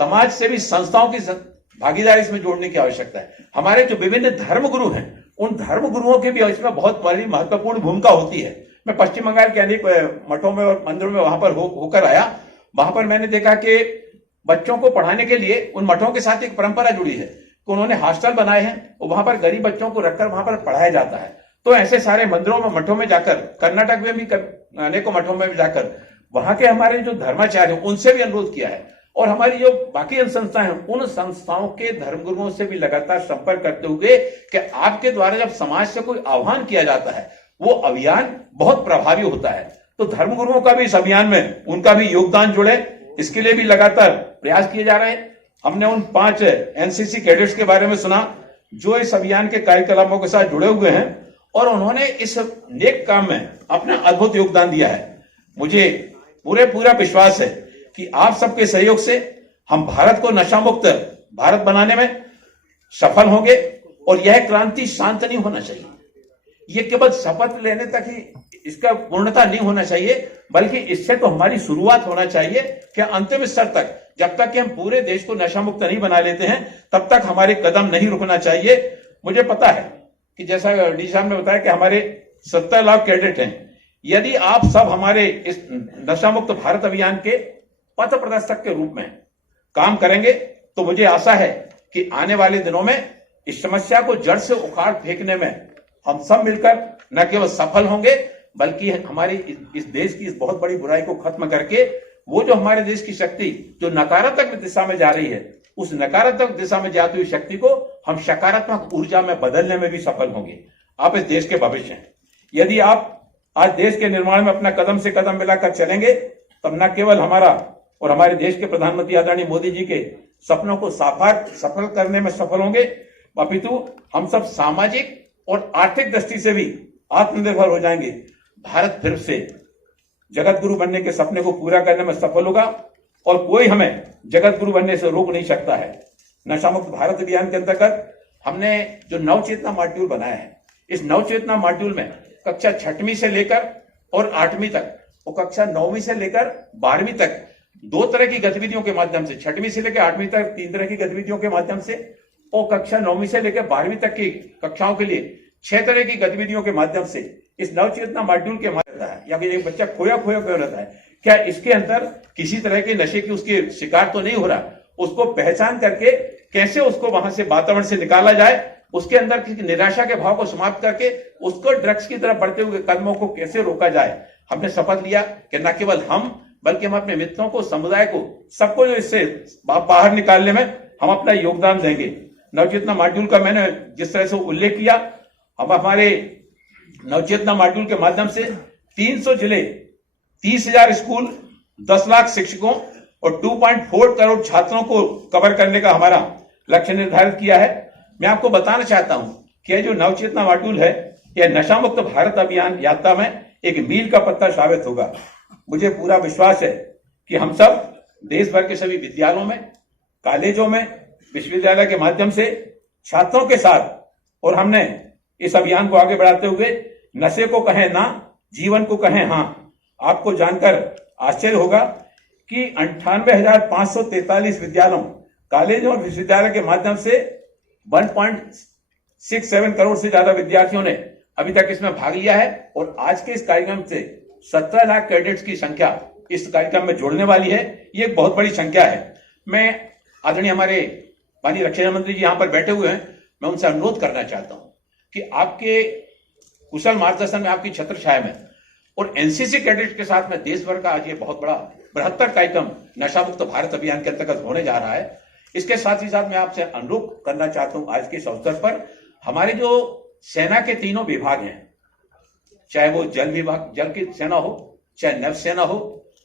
समाज सेवी संस्थाओं की भागीदारी इसमें जोड़ने की आवश्यकता है। हमारे जो विभिन्न धर्मगुरु हैं, उन धर्मगुरुओं की भी इसमें बहुत बड़ी महत्वपूर्ण भूमिका होती है। मैं पश्चिम बंगाल के अनेक मठों में और मंदिरों में वहां पर होकर आया। वहां पर मैंने देखा कि बच्चों को पढ़ाने के लिए उन मठों के साथ एक परंपरा जुड़ी है कि उन्होंने हॉस्टल बनाए हैं और वहां पर गरीब बच्चों को रखकर वहां पर पढ़ाया जाता है। तो ऐसे सारे मंदिरों में, मठों में जाकर, कर्नाटक में भी अनेकों मठों में भी जाकर वहां के हमारे जो धर्माचार्य हैं उनसे भी अनुरोध किया है, और हमारी जो बाकी संस्थाएं हैं उन संस्थाओं के धर्मगुरुओं से भी लगातार संपर्क करते हुए कि आपके द्वारा जब समाज से कोई आह्वान किया जाता है वो अभियान बहुत प्रभावी होता है। तो धर्मगुरुओं का भी इस अभियान में उनका भी योगदान जुड़े, इसके लिए भी लगातार प्रयास किए जा रहे हैं। हमने उन 5 एनसीसी कैडेट्स के बारे में सुना जो इस अभियान के कार्यकलापों के साथ जुड़े हुए हैं और उन्होंने इस नेक काम में अपना अद्भुत योगदान दिया है। मुझे पूरा विश्वास है कि आप सबके सहयोग से हम भारत को नशा मुक्त भारत बनाने में सफल होंगे, और यह क्रांति शांत नहीं होना चाहिए। ये केवल शपथ लेने तक ही इसका पूर्णता नहीं होना चाहिए, बल्कि इससे तो हमारी शुरुआत होना चाहिए कि अंतिम स्तर तक, जब तक कि हम पूरे देश को नशा मुक्त नहीं बना लेते हैं तब तक हमारे कदम नहीं रुकना चाहिए। मुझे पता है कि जैसा डी साहब ने बताया कि हमारे 70 लाख कैडेट हैं। यदि आप सब हमारे इस नशा मुक्त भारत अभियान के पथ प्रदर्शक के रूप में काम करेंगे तो मुझे आशा है कि आने वाले दिनों में इस समस्या को जड़ से उखाड़ फेंकने में हम सब मिलकर न केवल सफल होंगे, बल्कि हमारी इस देश की इस बहुत बड़ी बुराई को खत्म करके वो जो हमारे देश की शक्ति जो नकारात्मक दिशा में जा रही है, उस नकारात्मक दिशा में जाती हुई शक्ति को हम सकारात्मक ऊर्जा में बदलने में भी सफल होंगे। आप इस देश के भविष्य हैं। यदि आप आज देश के निर्माण में अपना कदम से कदम मिलाकर चलेंगे तब न केवल हमारा और हमारे देश के प्रधानमंत्री आदरणीय मोदी जी के सपनों को सफल करने में सफल होंगे, अपितु हम सब सामाजिक और आर्थिक दृष्टि से भी आत्मनिर्भर हो जाएंगे। भारत फिर से जगत गुरु बनने के सपने को पूरा करने में सफल होगा और कोई हमें जगत गुरु बनने से रोक नहीं सकता है। नशा मुक्त भारत अभियान के अंतर्गत हमने जो नवचेतना मॉड्यूल बनाया है, इस नवचेतना मॉड्यूल में कक्षा 6वीं से लेकर और 8वीं तक और कक्षा 9वीं से लेकर 12वीं तक 2 तरह की गतिविधियों के माध्यम से, 6वीं से लेकर 8वीं तक 3 तरह की गतिविधियों के माध्यम से, और कक्षा 9वीं से लेकर 12वीं तक की कक्षाओं के लिए 6 तरह की गतिविधियों के माध्यम से इस नवचेतना मॉड्यूल के माध्यम है। या फिर एक बच्चा खोया क्यों रहता है, क्या इसके अंदर किसी तरह के नशे की उसकी शिकार तो नहीं हो रहा, उसको पहचान करके कैसे उसको वहां से वातावरण से निकाला जाए, उसके अंदर किसी निराशा के भाव को समाप्त करके उसको ड्रग्स की तरफ बढ़ते हुए कदमों को कैसे रोका जाए। हमने शपथ लिया कि न केवल हम बल्कि हम अपने मित्रों को, समुदाय को, सबको जो इससे बाहर निकालने में हम अपना योगदान देंगे। नवचेतना मॉड्यूल का मैंने जिस तरह से उल्लेख किया, हम हमारे नवचेतना मॉड्यूल के माध्यम से 300 जिले, 30,000 स्कूल, 10 लाख शिक्षकों और 2.4 करोड़ छात्रों को कवर करने का हमारा लक्ष्य निर्धारित किया है। मैं आपको बताना चाहता हूं कि यह जो नवचेतना मॉड्यूल है, यह नशा मुक्त भारत अभियान यात्रा में एक मील का पत्थर साबित होगा। मुझे पूरा विश्वास है कि हम सब देश भर के सभी विद्यालयों में, कॉलेजों में, विश्वविद्यालय के माध्यम से छात्रों के साथ, और हमने इस अभियान को आगे बढ़ाते हुए नशे को कहें ना, जीवन को कहें हाँ। आपको जानकर आश्चर्य होगा कि 98,543 विद्यालयों, कॉलेजों और विश्वविद्यालय के माध्यम से 1.67 करोड़ से ज्यादा विद्यार्थियों ने अभी तक इसमें भाग लिया है, और आज के इस कार्यक्रम से 17 लाख कैडेट्स की संख्या इस कार्यक्रम में जुड़ने वाली है। ये एक बहुत बड़ी संख्या है। मैं आदरणीय हमारे माननीय रक्षा मंत्री जी यहाँ पर बैठे हुए हैं, मैं उनसे अनुरोध करना चाहता हूं कि आपके कुशल मार्गदर्शन में, आपकी छत्र छाया में और एनसीसी कैडेट के साथ में देश भर का आज ये बहुत बड़ा बृहत्तर कार्यक्रम नशा मुक्त भारत अभियान के अंतर्गत होने जा रहा है। इसके साथ ही साथ मैं आपसे अनुरोध करना चाहता हूं आज के इस अवसर पर, हमारे जो सेना के 3 विभाग हैं, चाहे वो जल विभाग, जल की सेना हो, चाहे नभ सेना हो,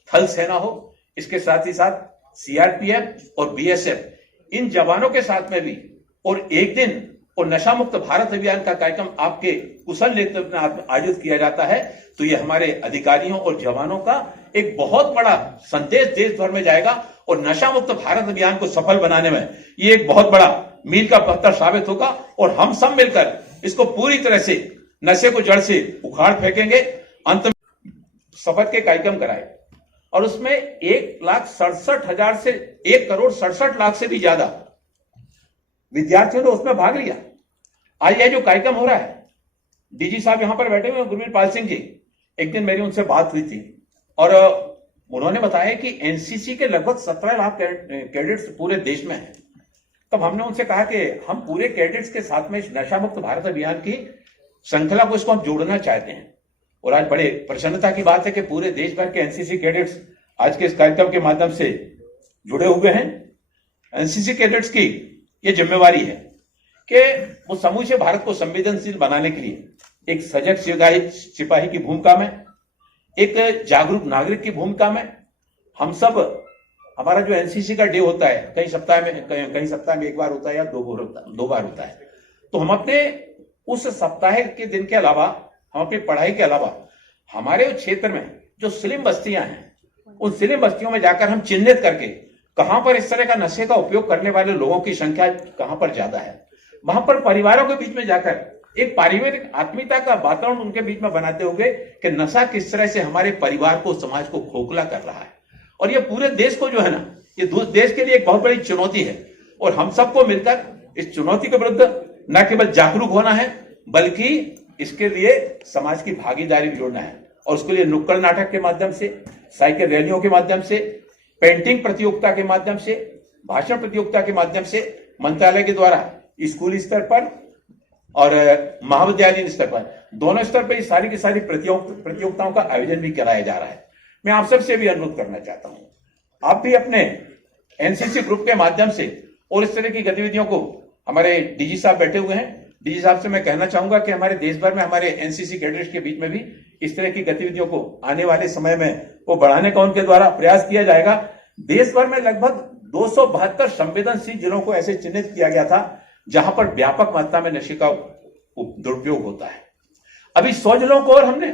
थल सेना हो, इसके साथ ही साथ सीआरपीएफ और बीएसएफ, इन जवानों के साथ में भी और एक दिन और नशा मुक्त भारत अभियान का कार्यक्रम आपके कुशल नेतृत्व में आयोजित किया जाता है, तो ये हमारे अधिकारियों और जवानों का एक बहुत बड़ा संदेश देश भर में जाएगा और नशा मुक्त भारत अभियान को सफल बनाने में ये एक बहुत बड़ा मील का पत्थर साबित होगा, और हम सब मिलकर इसको पूरी तरह से नशे को जड़ से उखाड़ फेंकेंगे। अंत में शपथ के कार्यक्रम कराए और उसमें 1,67,000 से 1,67,00,000 से भी ज्यादा विद्यार्थियों ने उसमें भाग लिया। आज यह जो कार्यक्रम हो रहा है, डीजी साहब यहां पर बैठे हुए गुरमीत पाल सिंह जी, एक दिन मेरी उनसे बात हुई थी और उन्होंने बताया कि एनसीसी के लगभग 17 लाख कैडेट्स पूरे देश में हैं। तब हमने उनसे कहा कि हम पूरे कैडेट्स के साथ में इस नशा मुक्त भारत अभियान की श्रृंखला को इसको हम जोड़ना चाहते हैं। और आज बड़े प्रसन्नता की बात है कि पूरे देश भर के एनसीसी कैडेट्स आज के इस कार्यक्रम के माध्यम से जुड़े हुए हैं। एनसीसी कैडेट्स की यह जिम्मेवारी है कि वो समूचे भारत को संवेदनशील बनाने के लिए एक सजग सिपाही की भूमिका में, एक जागरूक नागरिक की भूमिका में हम सब, हमारा जो एनसीसी का डे होता है कई सप्ताह में एक बार होता है या दो बार होता है, तो हम अपने उस सप्ताह के दिन के अलावा, हम अपनी पढ़ाई के अलावा हमारे क्षेत्र में जो स्लिम बस्तियां हैं, उन स्लिम बस्तियों में जाकर हम चिन्हित करके कहां पर इस तरह का नशे का उपयोग करने वाले लोगों की संख्या कहां पर ज्यादा है, वहां पर परिवारों के बीच में जाकर एक पारिवारिक आत्मीयता का वातावरण उनके बीच में बनाते हुए कि नशा किस तरह से हमारे परिवार को, समाज को खोखला कर रहा है। और ये पूरे देश को जो है ना, ये देश के लिए एक बहुत बड़ी चुनौती है और हम सबको मिलकर इस चुनौती के विरुद्ध न केवल जागरूक होना है बल्कि इसके लिए समाज की भागीदारी भी जोड़ना है। और उसके लिए नुक्कड़ नाटक के माध्यम से, साइकिल रैलियों के माध्यम से, पेंटिंग प्रतियोगिता के माध्यम से, भाषण प्रतियोगिता के माध्यम से मंत्रालय के द्वारा स्कूली स्तर पर और महाविद्यालयीन स्तर पर, दोनों स्तर पर सारी की सारी प्रतियोगिताओं का आयोजन भी कराया जा रहा है। मैं आप सबसे भी अनुरोध करना चाहता हूं, आप भी अपने एनसीसी ग्रुप के माध्यम से और इस तरह की गतिविधियों को, हमारे डीजी साहब बैठे हुए हैं, डीजी साहब से मैं कहना चाहूंगा कि हमारे देश भर में हमारे एनसीसी कैडेट्स के बीच में भी इस तरह की गतिविधियों को आने वाले समय में वो बढ़ाने का उनके द्वारा प्रयास किया जाएगा। देश भर में लगभग 272 संवेदनशील जिलों को ऐसे चिन्हित किया गया था जहां पर व्यापक मात्रा में नशे का दुरुपयोग होता है। अभी 100 जिलों को और हमने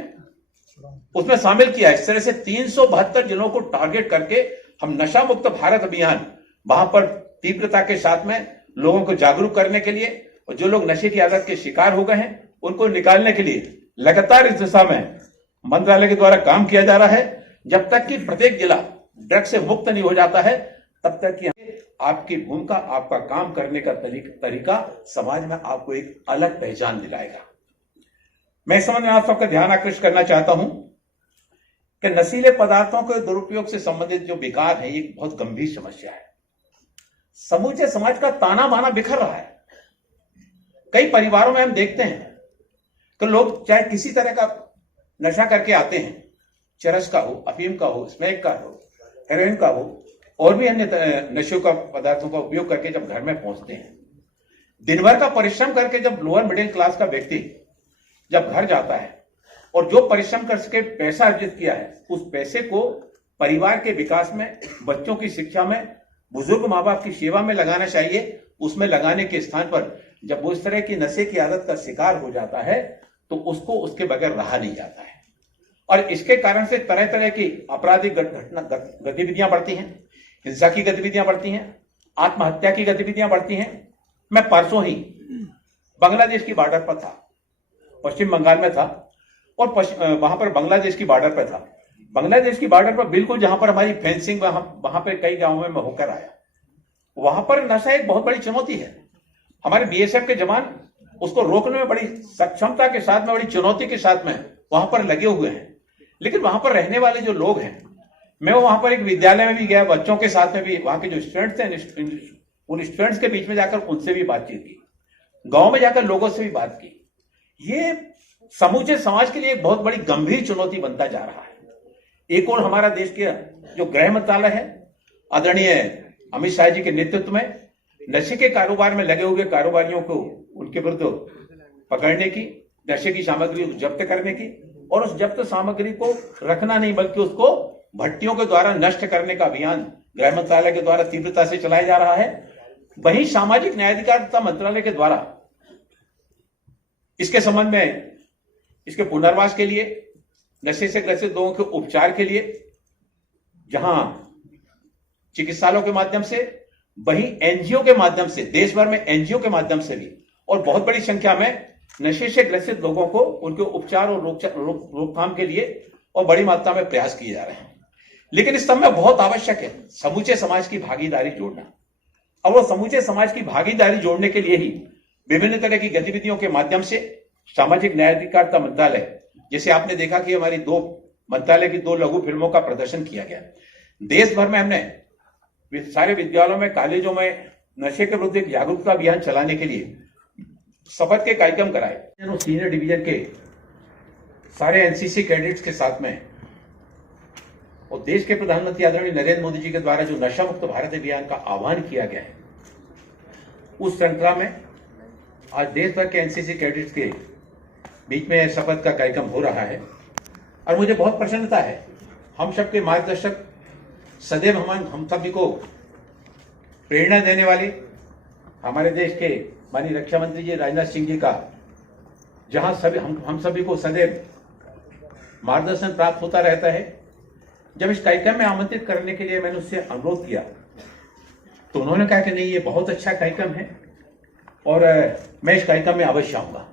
उसमें शामिल किया। इस तरह से 372 जिलों को टारगेट करके हम नशा मुक्त भारत अभियान वहां पर तीव्रता के साथ में लोगों को जागरूक करने के लिए, और जो लोग नशे की आदत के शिकार हो गए हैं उनको निकालने के लिए लगातार इस दिशा में मंत्रालय के द्वारा काम किया जा रहा है। जब तक कि प्रत्येक जिला ड्रग्स से मुक्त नहीं हो जाता है तब तक कि आपकी भूमिका, आपका काम करने का तरीका समाज में आपको एक अलग पहचान दिलाएगा। मैं इस संबंध में आप सबका ध्यान आकृष्ट करना चाहता हूं कि नशीले पदार्थों के दुरुपयोग से संबंधित जो विकार है, ये बहुत गंभीर समस्या है। समूचे समाज का ताना बाना बिखर रहा है। कई परिवारों में हम देखते हैं कि लोग चाहे किसी तरह का नशा करके आते हैं, चरस का हो, अफीम का हो, स्मैक का हो, हेरोइन का हो, और भी अन्य नशों का पदार्थों का उपयोग करके जब घर में पहुंचते हैं, दिन भर का परिश्रम करके जब लोअर मिडिल क्लास का व्यक्ति जब घर जाता है और जो परिश्रम करके पैसा अर्जित किया है, उस पैसे को परिवार के विकास में, बच्चों की शिक्षा में, बुजुर्ग माँ बाप की सेवा में लगाना चाहिए। उसमें लगाने के स्थान पर जब वो इस तरह की नशे की आदत का शिकार हो जाता है तो उसको उसके बगैर रहा नहीं जाता है। और इसके कारण से तरह तरह की आपराधिक गतिविधियां बढ़ती हैं, हिंसा की गतिविधियां बढ़ती हैं, आत्महत्या की गतिविधियां बढ़ती हैं। मैं परसों ही बांग्लादेश की बॉर्डर पर था, पश्चिम बंगाल में था, और वहां पर बांग्लादेश की बॉर्डर पर था। बांग्लादेश की बॉर्डर पर बिल्कुल जहां पर हमारी फेंसिंग, वहां पर कई गांवों में मैं होकर आया। वहां पर नशा एक बहुत बड़ी चुनौती है। हमारे बीएसएफ के जवान उसको रोकने में बड़ी सक्षमता के साथ में, बड़ी चुनौती के साथ में वहां पर लगे हुए हैं। लेकिन वहां पर रहने वाले जो लोग हैं, मैं वहां पर एक विद्यालय में भी गया, बच्चों के साथ में भी, वहां के जो स्टूडेंट्स थे, उन स्टूडेंट्स के बीच में जाकर उनसे भी बातचीत की, गांव में जाकर लोगों से भी बात की। ये समूचे समाज के लिए एक बहुत बड़ी गंभीर चुनौती बनता जा रहा है। एक और हमारा देश के जो गृह मंत्रालय है, आदरणीय अमित शाह जी के नेतृत्व में नशे के कारोबार में लगे हुए कारोबारियों को, उनके विरुद्ध पकड़ने की, नशे की सामग्री को जब्त करने की, और उस जब्त सामग्री को रखना नहीं बल्कि उसको भट्टियों के द्वारा नष्ट करने का अभियान गृह मंत्रालय के द्वारा तीव्रता से चलाया जा रहा है। वहीं सामाजिक न्याय अधिकारिता मंत्रालय के द्वारा इसके संबंध में, इसके पुनर्वास के लिए, नशे से ग्रसित लोगों के उपचार के लिए, जहां चिकित्सालयों के माध्यम से, वहीं एनजीओ के माध्यम से, देश भर में एनजीओ के माध्यम से भी, और बहुत बड़ी संख्या में नशे से ग्रसित लोगों को उनके उपचार और रोकथाम के लिए और बड़ी मात्रा में प्रयास किए जा रहे हैं। लेकिन इस सब में बहुत आवश्यक है समूचे समाज की भागीदारी जोड़ना। और वो समूचे समाज की भागीदारी जोड़ने के लिए ही विभिन्न तरह की गतिविधियों के माध्यम से सामाजिक न्याय अधिकारिता मंत्रालय, जैसे आपने देखा कि हमारी दो मंत्रालय की 2 लघु फिल्मों का प्रदर्शन किया गया। देश भर में हमने सारे विद्यालयों में, कॉलेजों में नशे के विरुद्ध एक जागरूकता अभियान चलाने के लिए शपथ के कार्यक्रम कराए। सीनियर डिवीजन के सारे एनसीसी कैडेट्स के साथ में और देश के प्रधानमंत्री आदरणीय नरेंद्र मोदी जी के द्वारा जो नशा मुक्त भारत अभियान का आह्वान किया गया है, उस श्रृंखला में आज देश भर के एनसीसी कैडेट्स के बीच में शपथ का कार्यक्रम हो रहा है। और मुझे बहुत प्रसन्नता है, हम सबके मार्गदर्शक सदैव हम सभी को प्रेरणा देने वाले हमारे देश के माननीय रक्षा मंत्री जी राजनाथ सिंह जी का, जहां सभी हम सभी को सदैव मार्गदर्शन प्राप्त होता रहता है। जब इस कार्यक्रम में आमंत्रित करने के लिए मैंने उससे अनुरोध किया तो उन्होंने कहा कि नहीं, ये बहुत अच्छा कार्यक्रम है और मैं इस कार्यक्रम में अवश्य आऊंगा।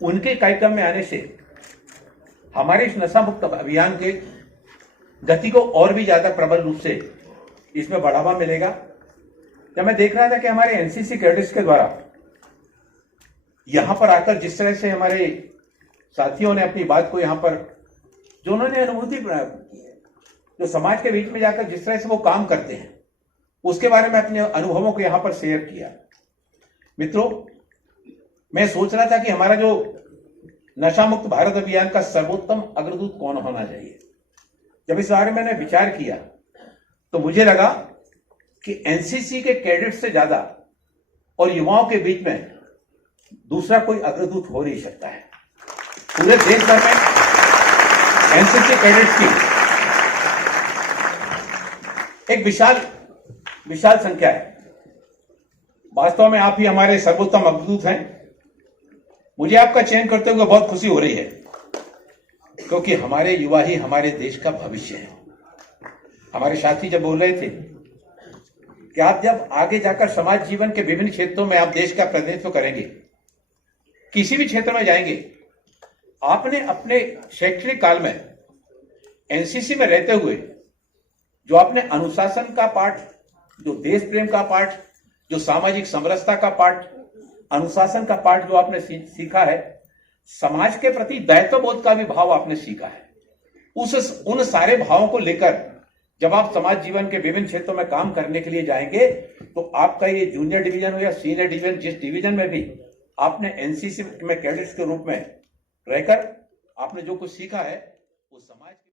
उनके कार्यक्रम में आने से हमारे इस नशा मुक्त अभियान के गति को और भी ज्यादा प्रबल रूप से इसमें बढ़ावा मिलेगा। जब मैं देख रहा था कि हमारे एनसीसी कैडेट्स के द्वारा यहां पर आकर जिस तरह से हमारे साथियों ने अपनी बात को यहां पर जो उन्होंने अनुभूति जो समाज के बीच में जाकर जिस तरह से वो काम करते हैं, उसके बारे में अपने अनुभवों को यहां पर शेयर किया। मित्रों, मैं सोच रहा था कि हमारा जो नशा मुक्त भारत अभियान का सर्वोत्तम अग्रदूत कौन होना चाहिए। जब इस बारे में मैंने विचार किया तो मुझे लगा कि एनसीसी के कैडेट से ज्यादा और युवाओं के बीच में दूसरा कोई अग्रदूत हो नहीं सकता है। पूरे देश भर में एनसीसी कैडेट्स की एक विशाल संख्या है। वास्तव में आप ही हमारे सर्वोत्तम अग्रदूत हैं। मुझे आपका चयन करते हुए बहुत खुशी हो रही है, क्योंकि हमारे युवा ही हमारे देश का भविष्य है। हमारे साथी जब बोल रहे थे कि आप जब आगे जाकर समाज जीवन के विभिन्न क्षेत्रों में आप देश का प्रतिनिधित्व करेंगे, किसी भी क्षेत्र में जाएंगे, आपने अपने शैक्षणिक काल में एनसीसी में रहते हुए जो आपने अनुशासन का पाठ, जो देश प्रेम का पाठ, जो सामाजिक समरसता का पाठ, अनुशासन का पाठ जो आपने सीखा है, समाज के प्रति दायित्व बोध का भी भाव आपने सीखा है। उन सारे भावों को लेकर जब आप समाज जीवन के विभिन्न क्षेत्रों में काम करने के लिए जाएंगे तो आपका ये जूनियर डिवीजन हो या सीनियर डिवीजन, जिस डिवीजन में भी आपने एनसीसी में कैडेट्स के रूप में रहकर आपने जो कुछ सीखा है वो समाज